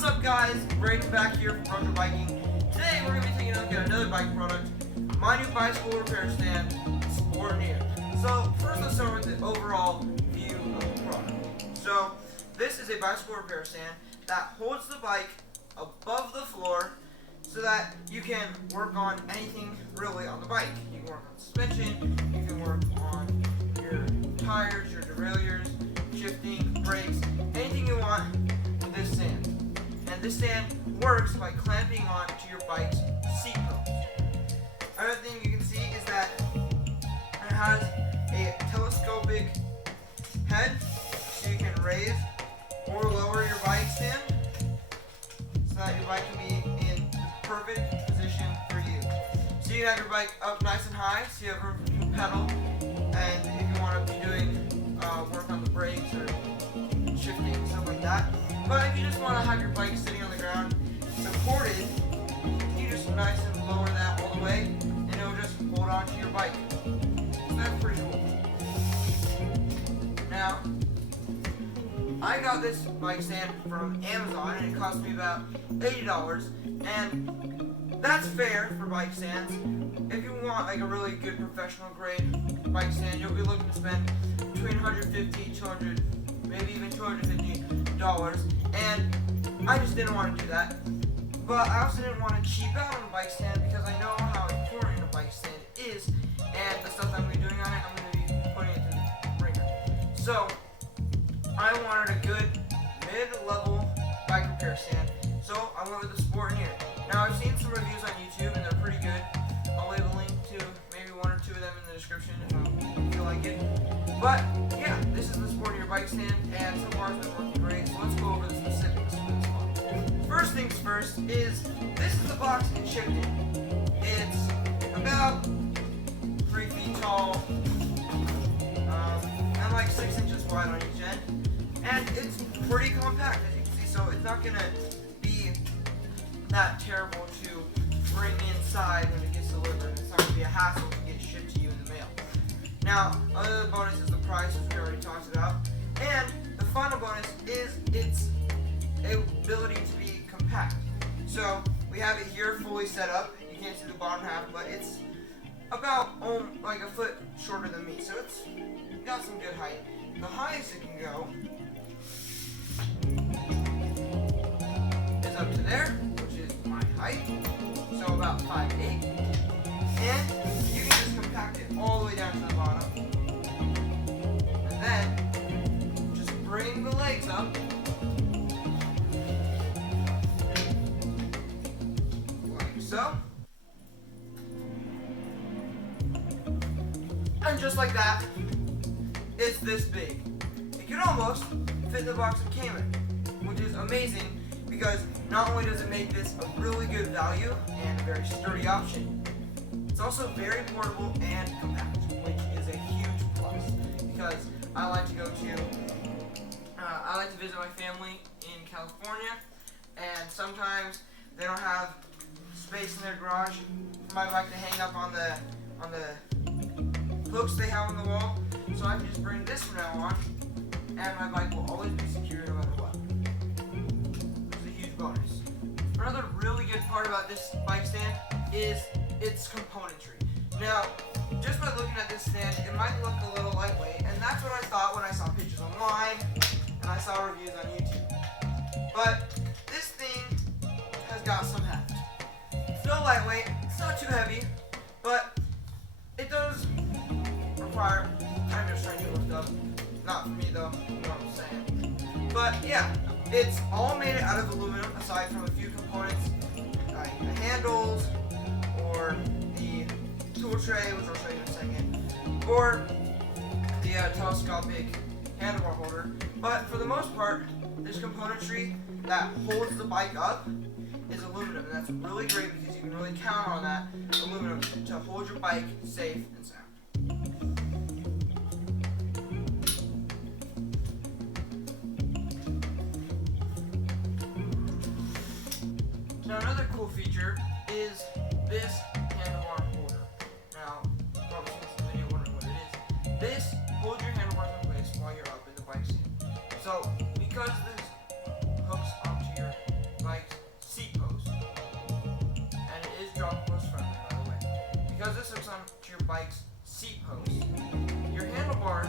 What's up, guys? Braden back here from BroJo Biking. Today we're going to be taking a look at another bike product, my new bicycle repair stand, Sportneer. So first let's start with the overall view of the product. So this is a bicycle repair stand that holds the bike above the floor so that you can work on anything really on the bike. You can work on suspension, you can work on your tires, your derailleurs, shifting, brakes, anything you want with this stand. And this stand works by clamping on to your bike's seat post. Another thing you can see is that it has a telescopic head so you can raise or lower your bike stand so that your bike can be in the perfect position for you. So you can have your bike up nice and high so you have room to pedal, and if you want to be doing work on the brakes or shifting, stuff like that. But if you just want to have your bike sitting on the ground supported, you just nice and lower that all the way and it'll just hold on to your bike. So that's pretty cool. Now, I got this bike stand from Amazon and it cost me about $80, and that's fair for bike stands. If you want like a really good professional grade bike stand, you'll be looking to spend between $150, $200, maybe even $250, and I just didn't want to do that. But I also didn't want to cheap out on a bike stand because I know how important a bike stand is, and the stuff that I'm going to be doing on it, I'm going to be putting it through the ringer. So I wanted a good mid-level bike repair stand, so I went with the Sportneer. Now I've seen some reviews on YouTube and they're pretty good. I'll leave a link to maybe one or two of them in the description if I feel like it. But yeah, this is the Sportneer bike stand, and so far it's been working great. So let's go over the specifics for this one. First things first is this is the box it shipped in. It's about 3 feet tall and like 6 inches wide on each end, and it's pretty compact as you can see. So it's not gonna be that terrible to bring inside when it gets delivered. It's not gonna be a hassle to get shipped to you in the mail. Now, other bonus is the price, as we already talked about, and the final bonus is its ability to be compact. So we have it here fully set up. You can't see the bottom half, but it's about like a foot shorter than me, so it's got some good height. The highest it can go is up to there, which is my height, so about 5'8", and you can just compact it all the way down to the bottom, and then just bring the legs up, like so, and just like that, it's this big. It can almost fit in the box it came in, which is amazing because not only does it make this a really good value and a very sturdy option, it's also very portable and compact, which is a huge plus because I like to visit my family in California, and sometimes they don't have space in their garage for my bike to hang up on the hooks they have on the wall, so I can just bring this from now on, and my bike will always be secure no matter what. It's a huge bonus. Another really good part about this bike stand is its componentry. Now, just by looking at this stand, it might look a little lightweight, and that's what I thought when I saw pictures online and I saw reviews on YouTube. But this thing has got some heft. It's still lightweight, it's not too heavy, but it does require kind of strength to lift up. Not for me though, you know what I'm saying. But yeah, it's all made out of aluminum aside from a few components like the handles or the tool tray, which I'll show you in a second, or the telescopic handlebar holder. But for the most part, this componentry that holds the bike up is aluminum, and that's really great because you can really count on that aluminum to hold your bike safe and sound. Now another cool feature is this handlebar holder. Now, probably since the video wondering what it is, this holds your handlebars in place while you're up in the bike seat. So because this hooks onto your because this hooks onto your bike's seat post. Your handlebars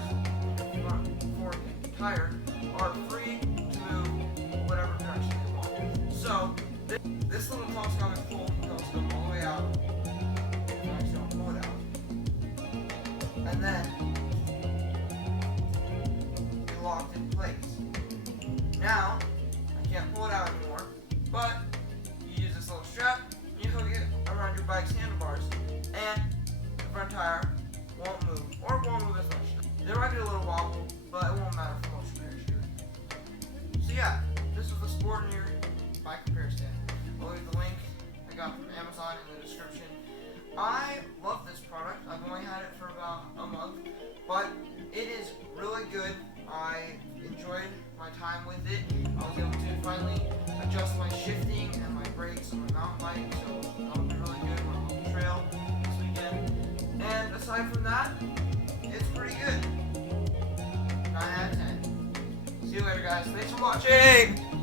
for the tire are free to move whatever direction you want. So this little telescopic pull telescope all the way out. Actually, I'll pull it out, and then be locked in place. Now I can't pull it out anymore, but you use this little strap. You hook it around your bike's handlebars, and the front tire won't move, or won't move as much. There might be a little wobble, but it won't matter for most repairs here. So yeah, this was the Sportneer bike repair stand. I'll leave the link I got from Amazon in the description. I love this product. I've only had it for about a month, but it is really good. I enjoyed my time with it. I was able to finally adjust my shifting and my brakes on my mountain bike, so that'll be really good when I'm on the trail this weekend. And aside from that, it's pretty good. 9 out of 10. See you later, guys. Thanks for watching!